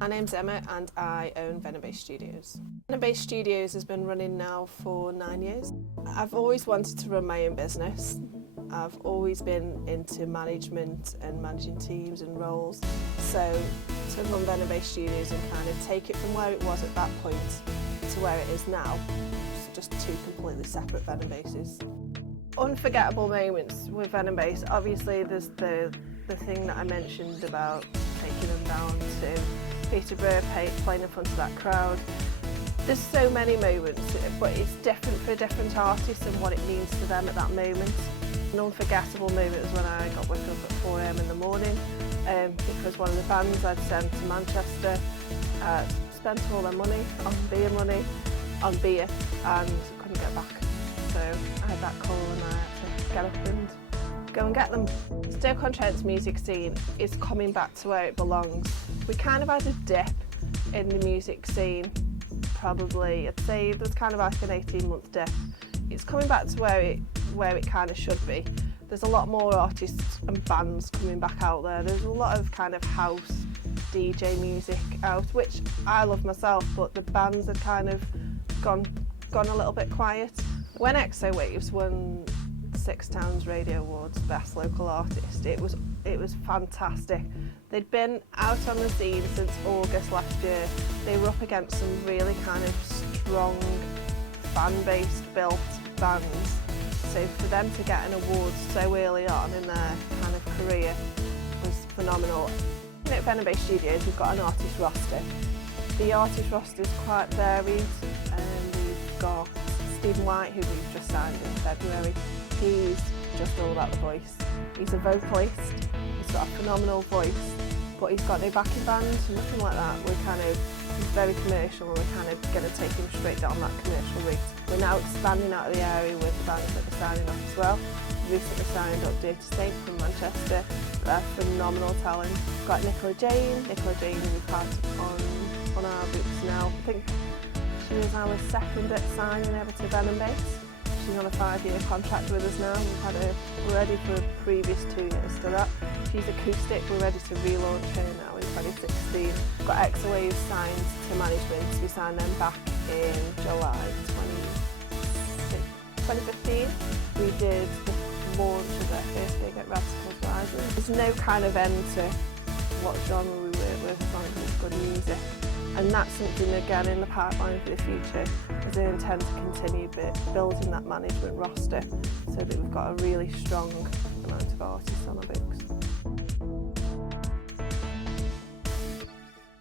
My name's Emma and I own Venombase Studios. Venombase Studios has been running now for 9 years. I've always wanted to run my own business. I've always been into management and managing teams and roles. So to run Venombase Studios and kind of take it from where it was at that point to where it is now, it's just two completely separate Venombases. Unforgettable moments with Venombase, obviously there's the thing that I mentioned about taking them down to Peterborough, playing in front of that crowd. There's so many moments, but it's different for different artists and what it means to them at that moment. An unforgettable moment was when I got woken up at 4 AM in the morning because one of the bands I'd sent to Manchester spent all their money on beer and couldn't get back. So I had that call and I had to get up and go and get them. Stoke-on-Trent's music scene is coming back to where it belongs. We kind of had a dip in the music scene, probably. I'd say there's kind of like an 18-month dip. It's coming back to where it kind of should be. There's a lot more artists and bands coming back out there. There's a lot of kind of house DJ music out, which I love myself, but the bands had kind of gone a little bit quiet. When XO Waves won Six Towns Radio Awards Best Local Artist, it was fantastic. They'd been out on the scene since August last year. They were up against some really kind of strong fan-based built bands. So for them to get an award so early on in their kind of career was phenomenal. At Venombase Studios we've got an artist roster. The artist roster is quite varied. We've got Stephen White, who we've just signed in February. He's just all about the voice. He's a vocalist, he's got a phenomenal voice, but he's got no backing band, nothing like that. He's very commercial and we're kind of going to take him straight down that commercial route. We're now expanding out of the area with bands that we're signing up as well. Recently signed up Dirty Saint from Manchester. They're phenomenal talent. We've got Nicola Jane we've had on our books now. I think she was our second at signing ever to Venombase. She's on a 5-year contract with us now. We're ready for the previous 2 years to that. She's acoustic, we're ready to relaunch her now in 2016. We've got XO Waves signed to management. We signed them back in July 2015. We did the launch of their first gig at Radical's Rising. There's no kind of end to what genre we work with as long as it's good music. And that's something again in the pipeline for the future, as I intend to continue building that management roster so that we've got a really strong amount of artists on our books.